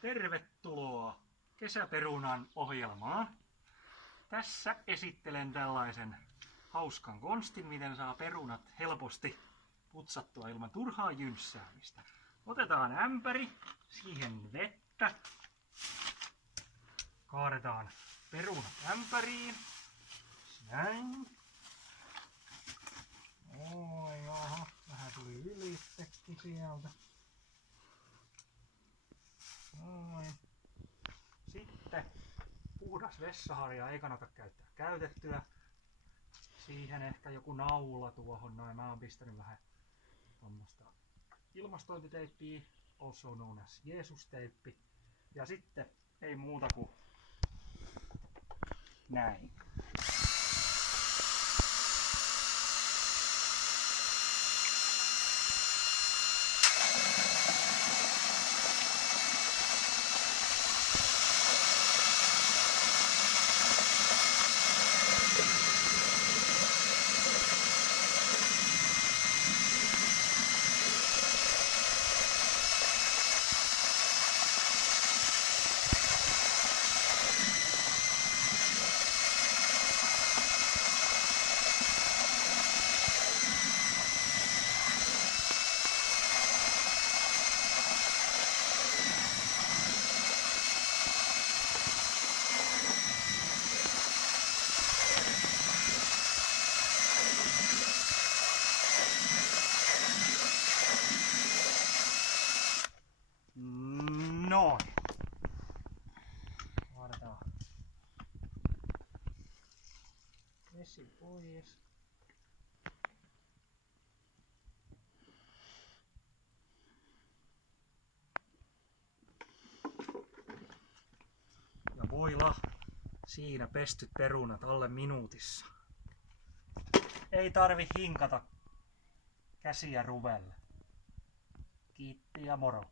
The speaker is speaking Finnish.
Tervetuloa kesäperunan ohjelmaan. Tässä esittelen tällaisen hauskan konstin, miten saa perunat helposti putsattua ilman turhaa jynssäämistä. Otetaan ämpäri, siihen vettä. Kaadetaan perunat ämpäriin. Näin. Oi, jaha, vähän tuli ylitsekin sieltä. Noin. Sitten puhdas vessaharja ei kannata käyttää käytettyä. Siihen ehkä joku naula tuohon noin. Mä oon pistänyt vähän tommoista ilmastointiteippiä, also known as Jeesus-teippi. Ja sitten ei muuta kuin näin. Noin. Laitetaan vesi pois. Ja voila, siinä pestyt perunat alle minuutissa. Ei tarvi hinkata käsiä ruvelle. Kiitti ja moro.